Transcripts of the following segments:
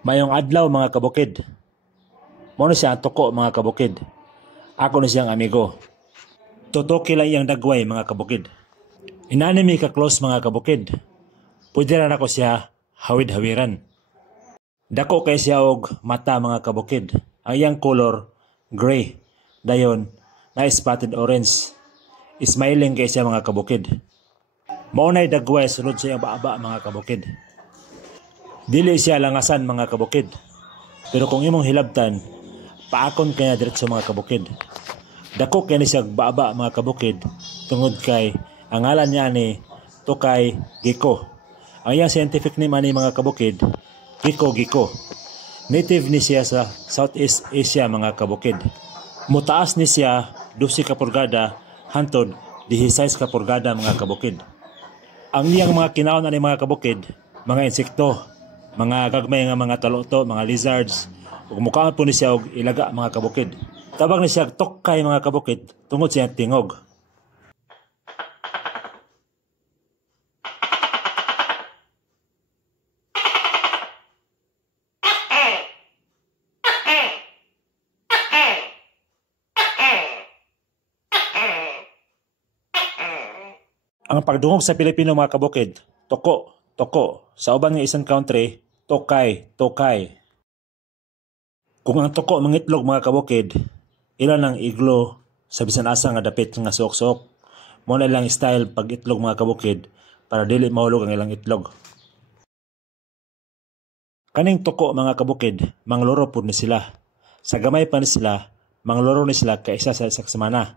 Mayong adlaw mga kabukid. Mao na siya ang tuko mga kabukid. Ako na siyang amigo. Tutuki lang iyang dagway mga kabukid. Inanimi ka close mga kabukid. Pwede rin ako siya hawid-hawiran. Dako kay siya og mata mga kabukid. Ang iyang color gray. Dayon na spotted orange. Smiling kay siya mga kabukid. Mao nay dagway sulod sa iyang baaba mga kabukid. Dili siya langasan mga kabukid. Pero kung imong hilabtan, paakon kaya diretso mga kabukid. Dako kaya ni siya baaba mga kabukid tungod kay ang ngalan niya ni Tukay Giko. Ang iyang scientific name ani mga kabukid, Giko. Native ni siya sa Southeast Asia mga kabukid. Mutaas ni siya 12 ka pulgada hantod 16 ka pulgada mga kabukid. Ang iyang mga kinaon ani mga kabukid, mga insekto, mga gagmay nga mga taloto, mga lizards, ug mukhaan po ni siya og ilaga mga kabukid. Tabang ni siya Tukay mga kabukid tungod sa tingog. Ang pagdungog sa Pilipino mga kabukid, toko. Sa uban nga isang country, Tukay. Kung ang toko mangitlog mga kabukid, ilan ang iglo sa bisan asa nga dapit nga suok-suok. Mo na lang style pag itlog mga kabukid para dili mahulog ang ilang itlog. Kaning toko mga kabukid, mangloro pud ni sila. Sa gamay pa ni sila, mangloro ni sila kaisa sa semana.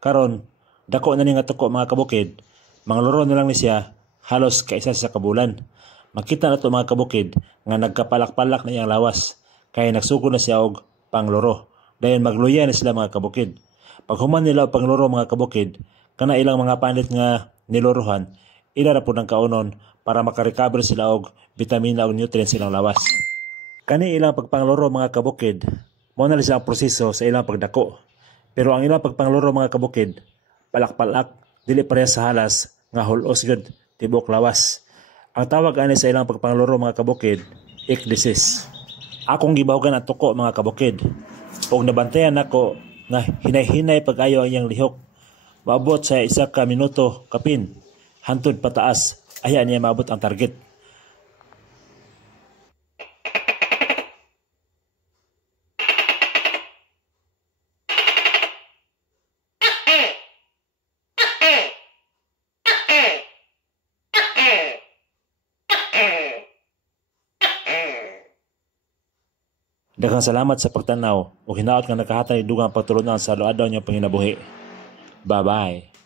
Karon dako na ni nga toko mga kabukid, mangloro na lang ni siya halos kaisa sa kabulan. Makita na to mga kabukid nga nagkapalak-palak na iyang lawas kaya nagsugod na siya og pangloro. Dayon magluya na sila mga kabukid. Pag human nila og pangloro mga kabukid, kana ilang mga panit nga nilorohan, ila ra pud ang kaunon para makarecover sila og bitamina ug nutrients silang lawas. Kani ilang pagpangloro mga kabukid, mao na siya ang proseso sa ilang pagdako. Pero ang ilang pagpangloro mga kabukid, palak-palak, dili pareha sa halas nga hulos gud tibok lawas. Ang tawag ani sa ilang pagpangloro mga kabukid, ecdysis. Akong gibahugan ang tuko mga kabukid. Ug nabantayan nako nga hinay-hinay pag-ayo ang iyang lihok. Maabot sa 1 ka minuto kapin hantod pataas aya niya maabot ang target. Daghang salamat sa pagtanaw ug hinaot nga nakahatag dugang pagtulunan sa adlaw-adlaw niyong panginabuhi. Bye-bye.